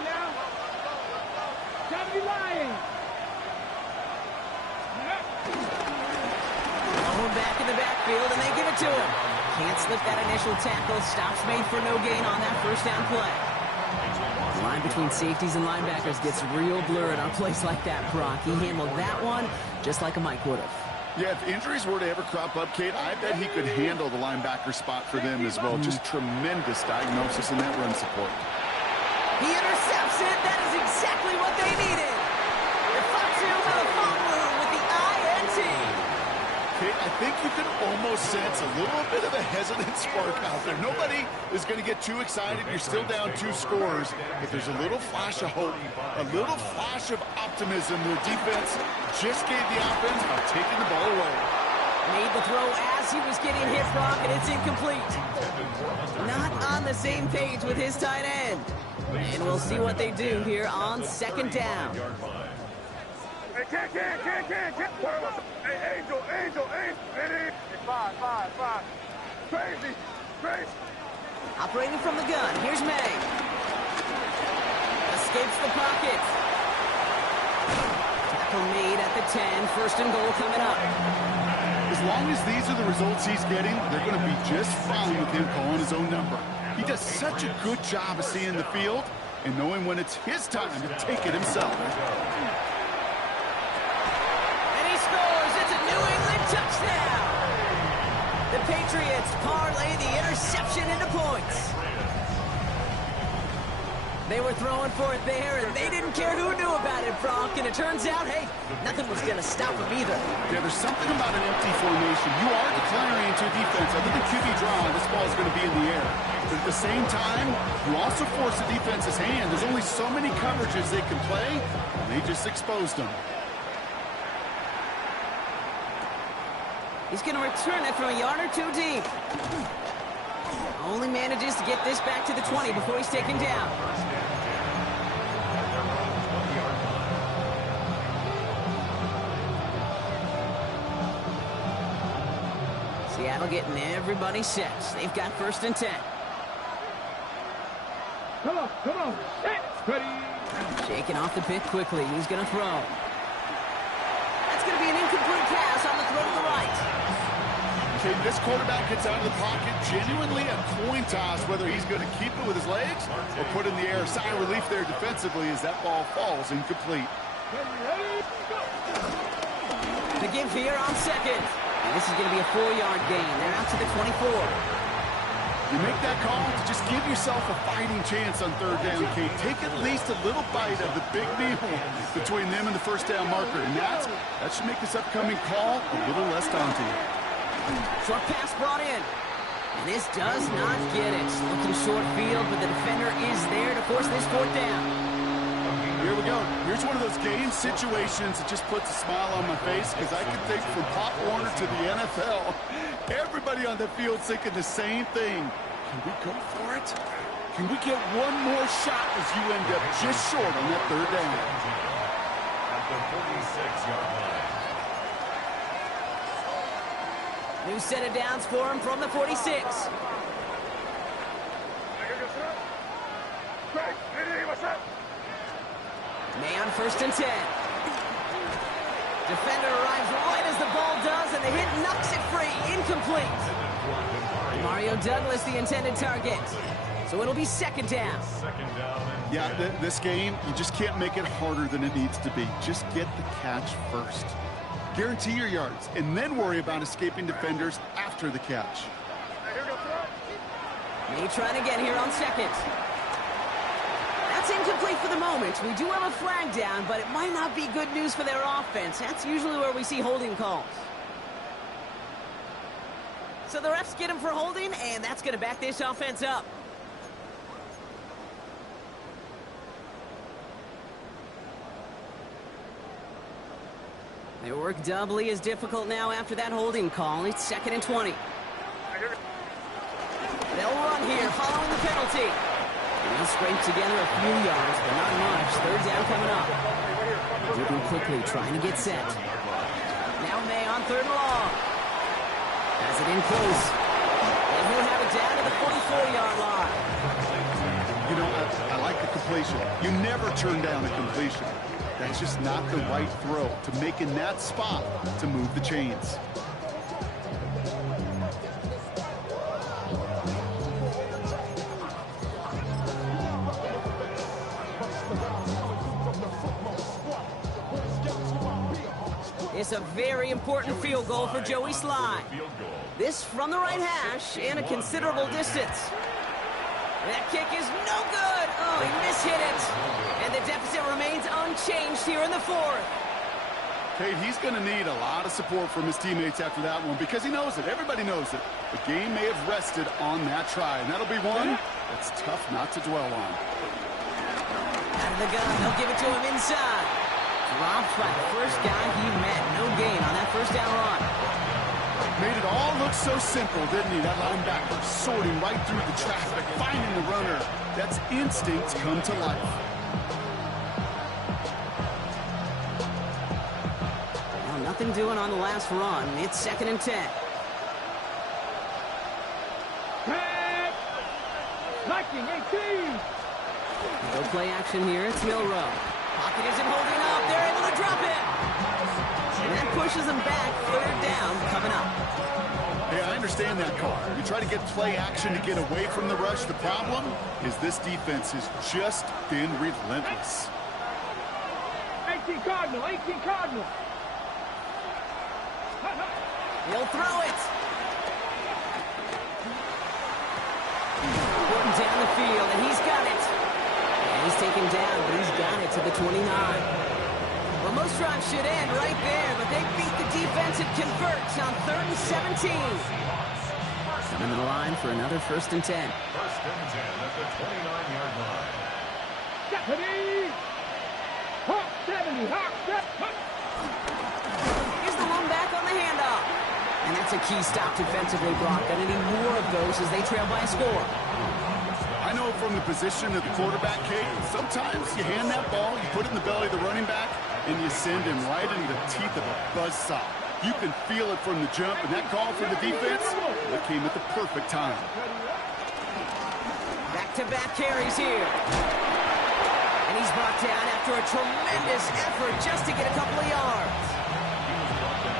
Back in the backfield, and they give it to him. Can't slip that initial tackle. Stops made for no gain on that 1st down play. The line between safeties and linebackers gets real blurred on plays like that, Brock. He handled that one just like a Mike would have. Yeah, if injuries were to ever crop up, Kate, I bet he could handle the linebacker spot for them as well. Just tremendous diagnosis in that run support. He intercepts it. That is exactly what they needed. The Foxy with a phone room with the INT. I think you can almost sense a little bit of a hesitant spark out there. Nobody is going to get too excited. You're still down 2 scores, but there's a little flash of hope, a little flash of optimism. The defense just gave the offense by taking the ball away. Made the throw as he was getting hit, Brock, and it's incomplete. Not on the same page with his tight end. And we'll see what they do here on 2nd down. Hey, can't. Hey, Angel. Ready? 5. Crazy. Operating from the gun, here's May. Escapes the pocket. Tackle made at the 10. 1st and goal coming up. As long as these are the results he's getting, they're going to be just fine with him calling his own number. He does such a good job of seeing the field. and knowing when it's his time to take it himself. And he scores. It's a New England touchdown. The Patriots parlay the interception into points. They were throwing for it there, and they didn't care who knew about it, Brock. And it turns out, hey, nothing was going to stop them either. Yeah, there's something about an empty formation. You are declaring into a defense. Other than QB draw, this ball is going to be in the air. But at the same time, you also force the defense's hand. There's only so many coverages they can play, and they just exposed them. He's going to return it from a yard or two deep. Only manages to get this back to the 20 before he's taken down. Seattle getting everybody set. They've got 1st and 10. Come on, set, ready. Shaking off the pick quickly. He's going to throw. That's going to be an incomplete pass on the throw to the right. Okay, this quarterback gets out of the pocket, genuinely a coin toss, whether he's going to keep it with his legs or put it in the air. Sigh of relief there defensively as that ball falls incomplete. The give here on 2nd. And this is going to be a 4-yard gain. They're out to the 24. You make that call to just give yourself a fighting chance on 3rd down, Kate. Take at least a little bite of the big meal between them and the 1st down marker. And that should make this upcoming call a little less daunting. Short pass brought in. And this does not get it. Looking short field, but the defender is there to force this 4th down. Here we go. Here's one of those game situations that just puts a smile on my face because I can think from Pop Warner to the NFL. Everybody on the field thinking the same thing. Can we go for it? Can we get one more shot as you end up just short on that 3rd down? At the 46-yard line. New set of downs for him from the 46. May on 1st and 10. Defender arrives right as the ball does, and the hit knocks it free. Incomplete. Mario Douglas, the intended target. So it'll be 2nd down. Yeah, this game, you just can't make it harder than it needs to be. Just get the catch first. Guarantee your yards, and then worry about escaping defenders after the catch. May trying again here on 2nd. That's incomplete for the moment. We do have a flag down, but it might not be good news for their offense. That's usually where we see holding calls. So the refs get him for holding, and that's going to back this offense up. Their work doubly is difficult now after that holding call. It's 2nd and 20. They'll run here following the penalty. And they'll scrape together a few yards, but not much. 3rd down coming up. Moving quickly, trying to get set. Now May on 3rd and long. Has it in close. And he'll have it down to the 44-yard line. You know, I like the completion. You never turn down a completion. That's just not the right throw to make in that spot to move the chains. It's a very important field goal for Joey Sly. This from the right hash and a considerable distance. That kick is no good. Oh, he mishit it. And the deficit remains unchanged here in the 4th. Kate, he's going to need a lot of support from his teammates after that one because he knows it. Everybody knows it. The game may have rested on that try, and that'll be one that's tough not to dwell on. Out of the gun, they'll give it to him inside. Dropped by the first guy he met. No gain on that 1st down run. Made it all look so simple, didn't he? That linebacker sorting right through the traffic, finding the runner. That's instincts come to life. Well, nothing doing on the last run. It's 2nd and 10. Liking 18. No play action here. It's Milrow. Pocket isn't holding up. They're able to drop it. And that pushes them back. 3rd down coming up. Hey, I understand understand that call. You try to get play action to get away from the rush. The problem is this defense has just been relentless. 18 Cardinal, 18 Cardinal. He'll throw it. Going down the field, and he's got it. And he's taken down, but he's got it to the 29. Well, most drives should end right there, but they beat the defense and converts on 3rd and 17. Coming to the line for another 1st and 10. 1st and 10 at the 29-yard line. Deputy! Hawk 70, Hawk 70. Here's the one back on the handoff. And that's a key stop defensively, Brock. Gonna need more of those as they trail by a score. I know from the position of the quarterback, Kate, sometimes you hand that ball, you put it in the belly of the running back, and you send him right into the teeth of a buzzsaw. You can feel it from the jump, and that call for the defense, it came at the perfect time. Back-to-back carries here. And he's brought down after a tremendous effort just to get a couple of yards.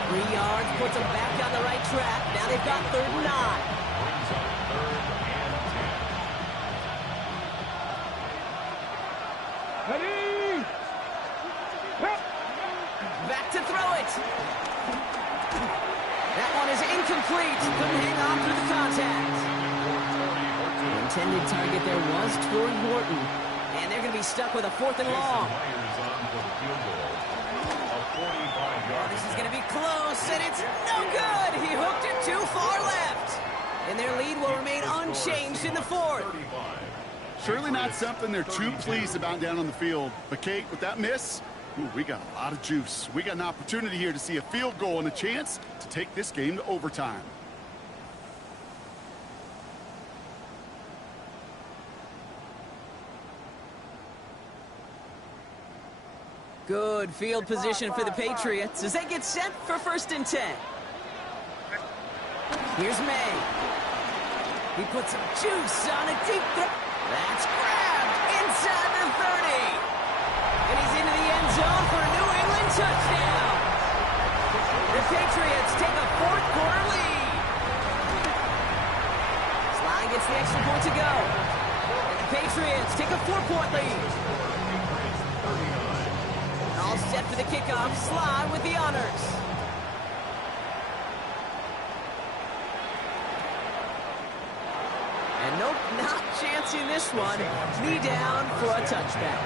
3 yards, puts them back on the right track. Now they've got 3rd and 9. Ready? Back to throw it. That one is incomplete. Couldn't hang on through the contact. The intended target there was Troy Horton. And they're going to be stuck with a 4th and long. This is going to be close, and it's no good. He hooked it too far left. And their lead will remain unchanged in the 4th. Surely not something they're too pleased about down on the field. But, Kate, with that miss, we got a lot of juice. We got an opportunity here to see a field goal and a chance to take this game to overtime. Good field position for the Patriots as they get set for 1st and 10. Here's May. He puts some juice on a deep throw. That's grabbed inside the 30. And he's into the end zone for a New England touchdown. The Patriots take a 4th quarter lead. Sly gets the extra point to go. And the Patriots take a 4-point lead. All set for the kickoff. Sly with the honors. And nope, not chancing this one. Knee down for a touchback.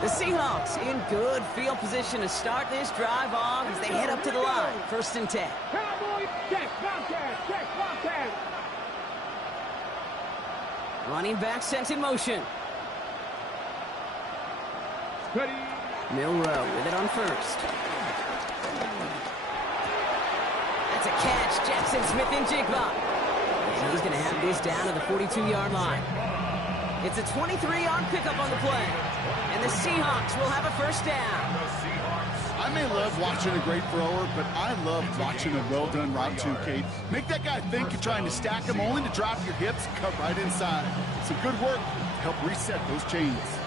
The Seahawks in good field position to start this drive off as they head up to the line. 1st and 10. Cowboy, check, Bobcat, check, Bobcat. Running back sent in motion. Ready? Milrow with it on 1st. That's a catch. Jackson Smith-Njigba. And he's going to have this down to the 42-yard line. It's a 23-yard pickup on the play. And the Seahawks will have a 1st down. I may love watching a great thrower, but I love watching a well-done route too, Kate. Make that guy think you're trying to stack him, only to drop your hips, cut right inside. Some good work to help reset those chains.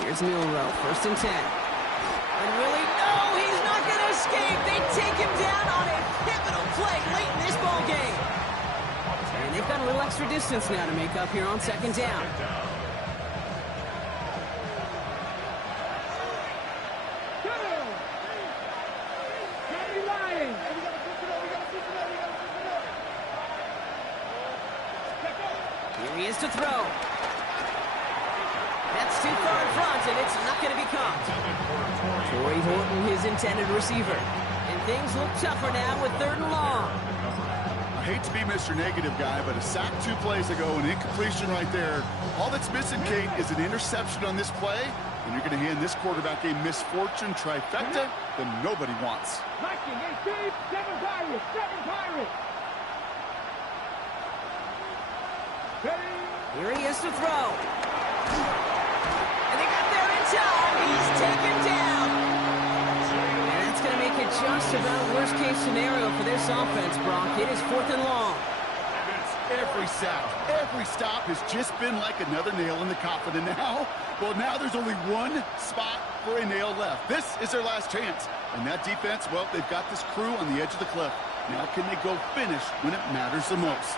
Here's Milrow, 1st and 10. And really, no, he's not going to escape. They take him down on a pivotal play late in this ball game. And they've got a little extra distance now to make up here on 2nd down. Here he is to throw. That's too far in front, and it's not going to be caught. Troy Horton, his intended receiver. And things look tougher now with 3rd and long. I hate to be Mr. Negative guy, but a sack 2 plays ago, an incompletion right there. All that's missing, Kate, is an interception on this play, And you're going to hand this quarterback a misfortune trifecta that nobody wants. Viking, 18, 7 Pirates, 7 Pirates. Ready? Here he is to throw. And they got there in time. He's taken down. And that's going to make it just about worst-case scenario for this offense, Brock. It is 4th and long. Every sack, every stop has just been like another nail in the coffin. And now, well, now there's only one spot for a nail left. This is their last chance. And that defense, well, they've got this crew on the edge of the cliff. Now can they go finish when it matters the most?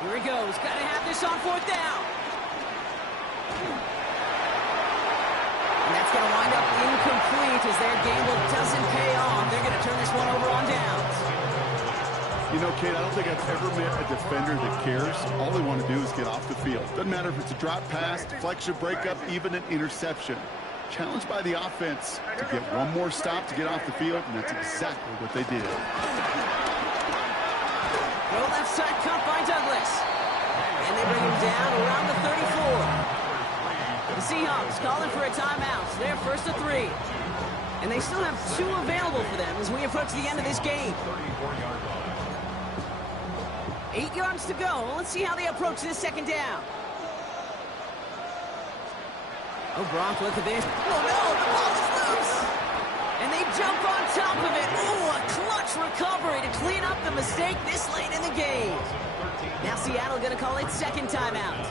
Here he goes. Got to have this on 4th down. And that's going to wind up incomplete as their gamble doesn't pay off. They're going to turn this one over on downs. You know, Kate, I don't think I've ever met a defender that cares. All they want to do is get off the field. Doesn't matter if it's a drop pass, deflection, breakup, even an interception. Challenged by the offense to get one more stop to get off the field, and that's exactly what they did. Throw left side cut by Douglas. And they bring him down around the 34. The Seahawks calling for a timeout. They're 1st to 3. And they still have 2 available for them as we approach the end of this game. 8 yards to go. Let's see how they approach this 2nd down. Oh, Brock, look at this. Oh, no, the ball is loose. And they jump on top of it. Ooh, a clutch recovery to clean up the mistake this late in the game. Now Seattle going to call it 2nd timeout.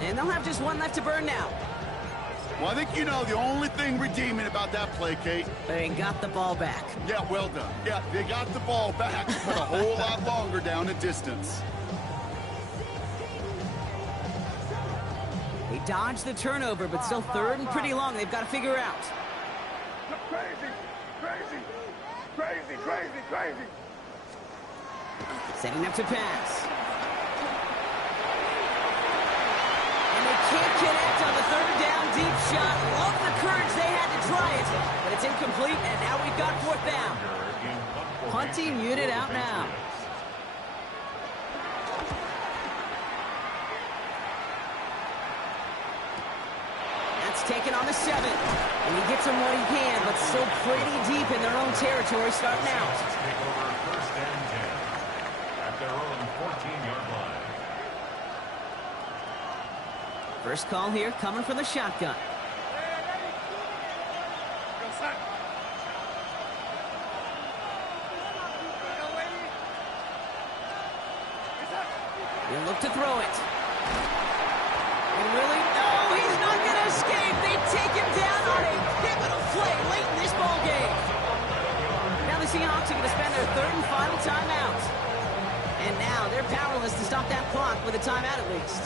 And they'll have just 1 left to burn now. Well, I think you know the only thing redeeming about that play, Kate. They got the ball back. Yeah, well done. Yeah, they got the ball back, but a whole lot longer down the distance. They dodged the turnover, but still 3rd and pretty long. They've got to figure out. Crazy, crazy, crazy, crazy, crazy. Setting up to pass. And they can't connect on the 3rd down deep shot. Love the courage they had to try it, but it's incomplete, and now we've got 4th down. Punting unit out now. That's taken on the 7. And he gets them what he can, but still pretty deep in their own territory starting out. Take over 1st and 10 at their own 14-yard line. First call here coming from the shotgun. He'll look to throw it. And really, no, he's not going to escape. They take him down on a pivotal play late in this ball game. Now the Seahawks are going to spend their 3rd and final timeout. And now they're powerless to stop that clock with a timeout at least.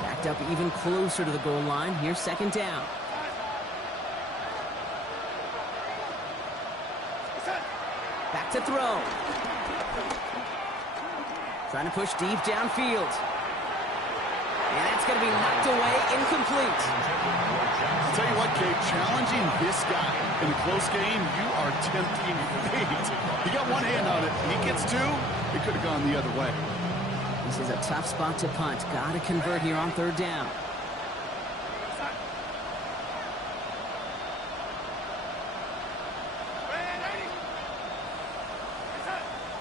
Backed up even closer to the goal line. Here's 2nd down. Back to throw. Trying to push deep downfield. And that's going to be knocked away, incomplete. I'll tell you what, Kate, challenging this guy in a close game, you are tempting fate. He got one hand on it. He gets 2. It could have gone the other way. This is a tough spot to punt. Got to convert here on 3rd down.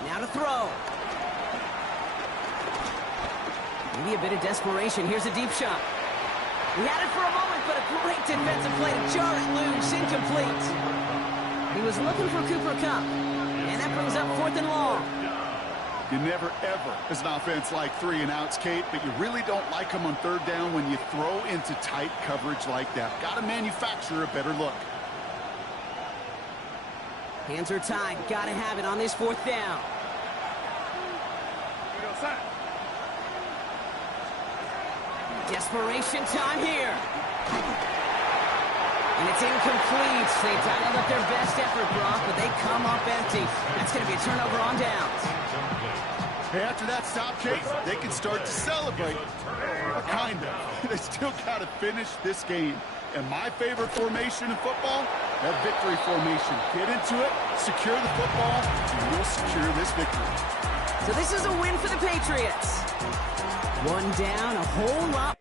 Now to throw. Maybe a bit of desperation. Here's a deep shot. He had it for a moment, but a great defensive play to jar it loose. Incomplete. He was looking for Cooper Kupp. And that brings up 4th and long. You never, ever, as an offense, like 3 and outs, Kate, but you really don't like them on 3rd down when you throw into tight coverage like that. Got to manufacture a better look. Hands are tied. Got to have it on this 4th down. Desperation time here. And it's incomplete. They dialed up their best effort, Brock, but they come up empty. That's going to be a turnover on downs. Hey, after that stop, Kate, they can start to celebrate. Kind of. They still got to finish this game. And my favorite formation in football, that victory formation. Get into it, secure the football, and you'll secure this victory. So this is a win for the Patriots. One down, a whole lot.